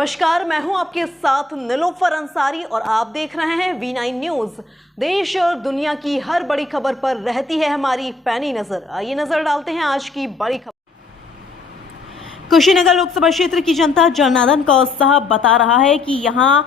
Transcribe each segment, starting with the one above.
नमस्कार, मैं हूं आपके साथ नीलोफर अंसारी और आप देख रहे हैं V9 न्यूज। देश और दुनिया की हर बड़ी खबर पर रहती है हमारी पैनी नजर। आइए नजर डालते हैं आज की बड़ी खबर। कुशीनगर लोकसभा क्षेत्र की जनता जनार्दन का उत्साह बता रहा है कि यहां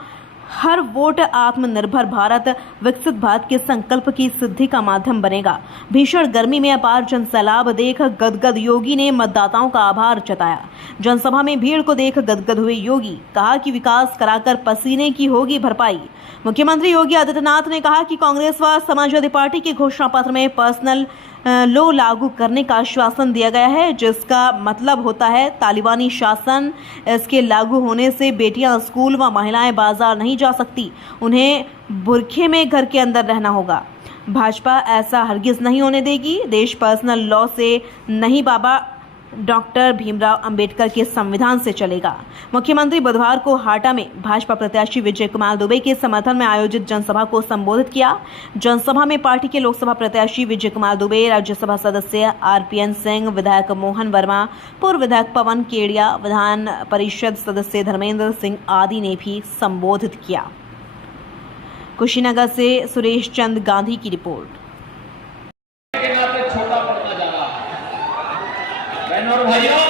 हर वोट आत्मनिर्भर भारत विकसित भारत के संकल्प की सिद्धि का माध्यम बनेगा। भीषण गर्मी में अपार जनसैलाब देख गदगद योगी ने मतदाताओं का आभार जताया। जनसभा में भीड़ को देख गदगद हुए योगी, कहा कि विकास कराकर पसीने की होगी भरपाई। मुख्यमंत्री योगी आदित्यनाथ ने कहा कि कांग्रेस व समाजवादी पार्टी के घोषणा पत्र में पर्सनल लॉ लागू करने का आश्वासन दिया गया है, जिसका मतलब होता है तालिबानी शासन। इसके लागू होने से बेटियां स्कूल व महिलाएं बाजार नहीं जा सकती, उन्हें बुरखे में घर के अंदर रहना होगा। भाजपा ऐसा हरगिज नहीं होने देगी। देश पर्सनल लॉ से नहीं, बाबा डॉक्टर भीमराव अंबेडकर के संविधान से चलेगा। मुख्यमंत्री बुधवार को हाटा में भाजपा प्रत्याशी विजय कुमार दुबे के समर्थन में आयोजित जनसभा को संबोधित किया। जनसभा में पार्टी के लोकसभा प्रत्याशी विजय कुमार दुबे, राज्यसभा सदस्य RPN सिंह, विधायक मोहन वर्मा, पूर्व विधायक पवन केडिया, विधान परिषद सदस्य धर्मेंद्र सिंह आदि ने भी संबोधित किया। कुशीनगर से सुरेश चंद गांधी की रिपोर्ट। और भाइयों,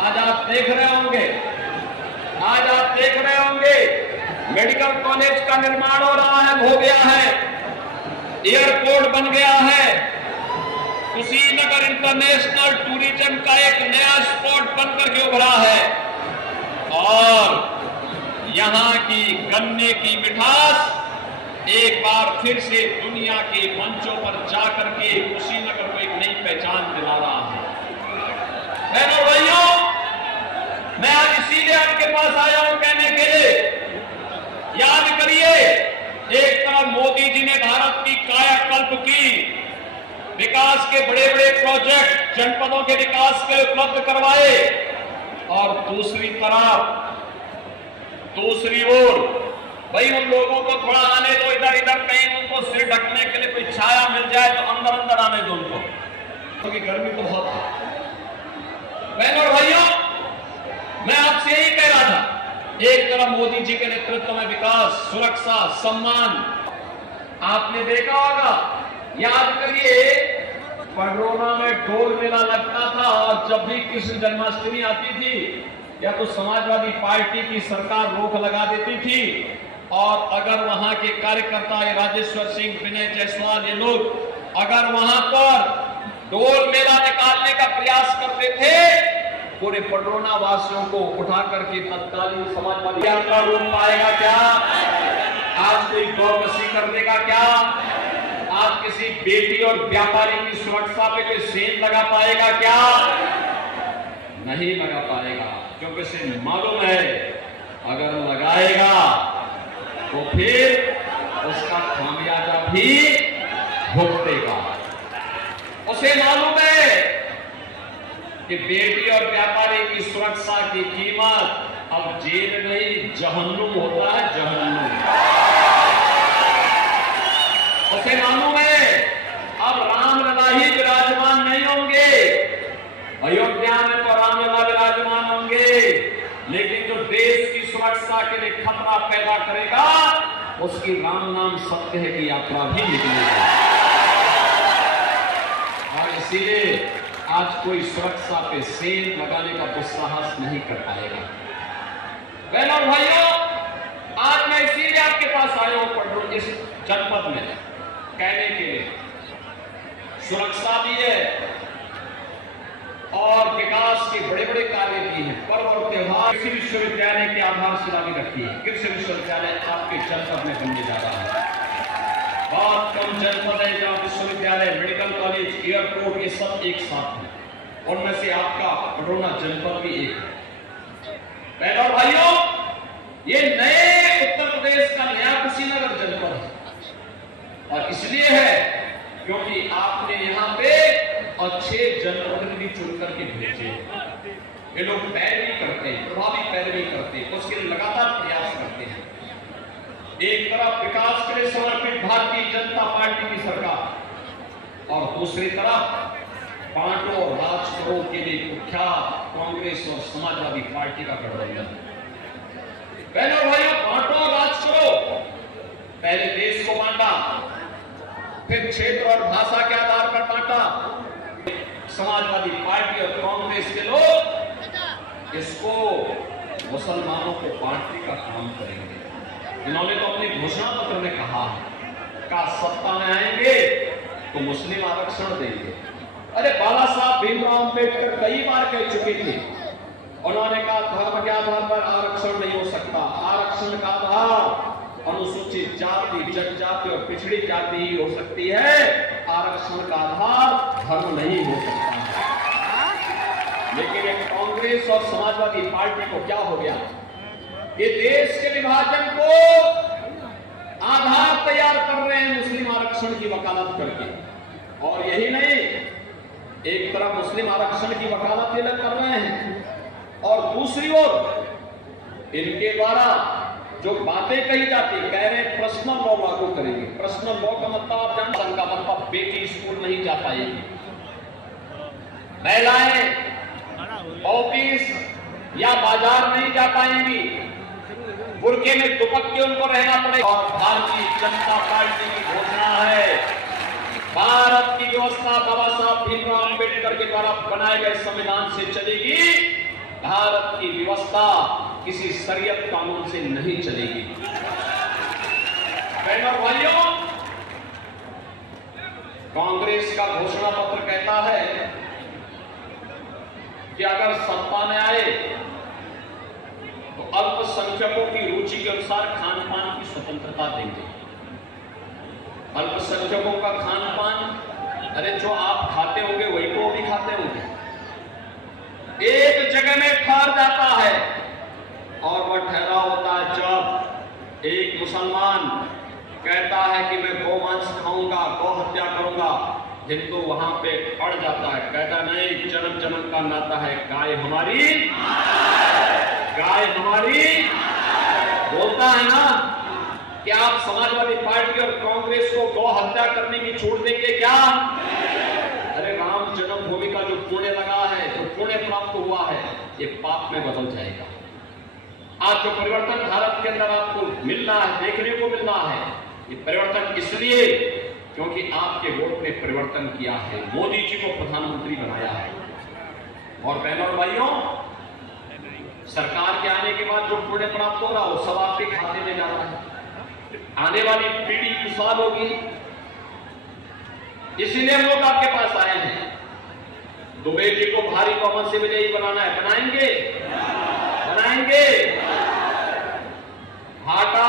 आज आप देख रहे होंगे मेडिकल कॉलेज का निर्माण हो रहा है, हो गया है, एयरपोर्ट बन गया है, कुशीनगर इंटरनेशनल टूरिज्म का एक नया स्पॉट बनकर के उभरा है और यहां की गन्ने की मिठास एक बार फिर से दुनिया के मंचों पर जाकर के कुशीनगर को एक नई पहचान दिला रहा है। बहनों भाइयों, मैं आज इसीलिए आपके पास आया हूं कहने के लिए, याद करिए, एक तरफ मोदी जी ने भारत की कायाकल्प की, विकास के बड़े बड़े प्रोजेक्ट जनपदों के विकास के लिए उपलब्ध करवाए, और दूसरी ओर भाई उन लोगों को थोड़ा आने दो, इधर इधर कहीं उनको सिर ढकने के लिए कोई छाया मिल जाए तो अंदर अंदर आने दो उनको, क्योंकि गर्मी तो बहुत है। बहनों और भाइयों, मैं आपसे यही कह रहा था, एक तरफ मोदी जी के नेतृत्व में विकास, सुरक्षा, सम्मान, आपने देखा होगा, याद करिए, पडरौना में डोल मेला लगता था और जब भी कृष्ण जन्माष्टमी आती थी या तो समाजवादी पार्टी की सरकार रोक लगा देती थी, और अगर वहां के कार्यकर्ता राजेश्वर सिंह, विनय जायसवाल, ये लोग अगर वहां पर डोल मेला निकालने का प्रयास करते थे, पूरे पडरौना वासियों को उठा करके तत्कालीन समाजवादी का रूप पाएगा क्या? आज कोई गौरवसी करने का क्या? आज किसी बेटी और व्यापारी की सुरक्षा पे कोई सेंध लगा पाएगा क्या? नहीं लगा पाएगा, क्योंकि उसे मालूम है अगर लगाएगा तो फिर उसका खामियाजा भी भुगतेगा। उसे मालूम है कि बेटी और व्यापारी की सुरक्षा की कीमत अब जेल नहीं जहन्नुम होता है, जहन्नुम। उसे मालूम है अब रामलला ही विराजमान नहीं होंगे, अयोध्या में तो रामलला विराजमान होंगे, लेकिन जो देश की सुरक्षा के लिए खतरा पैदा करेगा उसकी राम नाम सत्य है की यात्रा भी निकलेगी। और इसीलिए आज कोई सुरक्षा पे सेंध लगाने का दुस्साहस नहीं कर पाएगा। बहनों और भाइयों, आज मैं इसीलिए आपके पास आया हूं पडरौना इस जनपद में कहने के लिए, सुरक्षा भी है और विकास के बड़े बड़े कार्य भी हैं, पर्व और त्योहार। कृषि विश्वविद्यालय की आधारशिला भी रखी है। कृषि विश्वविद्यालय आपके जनपद में बनने जा रहा है। बहुत कम जनपद है जहां विश्वविद्यालय, मेडिकल कॉलेज, एयरपोर्ट ये सब एक साथ है, उनमें से आपका पडरौना जनपद भी एक है। बहनों और भाइयों, ये नए उत्तर प्रदेश का नया कुशीनगर जनपद है, और इसलिए है क्योंकि आपने यहाँ पे अच्छे जनप्रतिनिधि चुनकर के भेजे। ये लोग पैरवी करते हैं, प्रभावी पैरवी करते हैं, उसके लिए लगातार प्रयास करते हैं। एक तरफ विकास के लिए समर्पित भारतीय जनता पार्टी की सरकार, और दूसरी तरफ बांटो और राज करो के लिए कुख्यात कांग्रेस और समाजवादी पार्टी का गठबंधन। बहनों भाइयों, बांटो राज करो। पहले देश को बांटा, फिर क्षेत्र और भाषा के आधार पर बांटा। समाजवादी पार्टी और कांग्रेस के लोग इसको मुसलमानों को बांटने का काम करेंगे। इन्होंने तो अपने घोषणा पत्र में कहा का सत्ता में आएंगे तो मुस्लिम आरक्षण देंगे। अरे बाला साहब भीमराव अंबेडकर कई बार कह चुके थे, उन्होंने कहा धर्म के आधार पर आरक्षण नहीं हो सकता। आरक्षण का आधार अनुसूचित जाति, जनजाति और पिछड़ी जाति ही हो सकती है। आरक्षण का आधार धर्म नहीं हो सकता। लेकिन एक कांग्रेस और समाजवादी पार्टी को क्या हो गया, ये देश के विभाजन को आधार तैयार कर रहे हैं मुस्लिम आरक्षण की वकालत करके। और यही नहीं, एक तरफ मुस्लिम आरक्षण की वकालत ये लोग कर रहे हैं और दूसरी ओर इनके द्वारा जो बातें कही जाती, कह रहे हैं पर्सनल लॉ लागू करेंगे। पर्सनल लॉ का मतलब आप जानते हैं, का मतलब बेटी स्कूल नहीं जा पाएगी, महिलाएं ऑफिस या बाजार नहीं जा पाएंगी, बुर्के में दुपक के उनको रहना पड़ेगा। और भारतीय जनता पार्टी की घोषणा है, भारत की व्यवस्था बाबा साहब भीमराव अंबेडकर के द्वारा बनाए गए संविधान से चलेगी। भारत की व्यवस्था किसी शरीयत कानून से नहीं चलेगी। बहनों भाइयों, कांग्रेस का घोषणा पत्र कहता है कि अगर सत्ता में आए तो अल्पसंख्यकों की रुचि के अनुसार खान पान की स्वतंत्रता देंगे। अल्पसंख्यकों का खान पान, अरे जो आप खाते होंगे वही तो वो भी खाते होंगे। एक जगह में ठहर जाता है और वह ठहरा होता है जब एक मुसलमान कहता है कि मैं गोमांस खाऊंगा, गौ हत्या करूंगा। हिंदू वहां पे अड़ जाता है, कहता नहीं, जन्म जन्म का नाता है, गाय हमारी, गाय हमारी। बोलता है ना कि आप समाजवादी पार्टी और कांग्रेस को गौ हत्या करने की छूट देंगे क्या? अरे राम जन्मभूमि का जो पुण्य लगा है, जो पुण्य प्राप्त हुआ है, ये पाप में बदल जाएगा। आज जो परिवर्तन भारत के अंदर आपको मिलना है, देखने को मिलना है, ये परिवर्तन इसलिए क्योंकि आपके वोट ने परिवर्तन किया है, मोदी जी को प्रधानमंत्री बनाया है। और बहनों और भाइयों, सरकार के आने के बाद जो पुण्य प्राप्त हो रहा हो सब आपके खाते में जा रहा है। आने वाली पीढ़ी खुशहाल होगी, इसीलिए हम लोग आपके पास आए हैं। दुबे जी को भारी बहुमत से विजयी बनाना है, बनाएंगे, बनाएंगे। भाटा,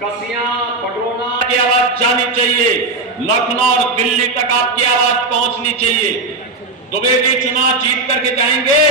कसियां, पटरोना की आवाज जानी चाहिए, लखनऊ और दिल्ली तक आपकी आवाज पहुंचनी चाहिए। दुबे जी चुनाव जीत करके जाएंगे।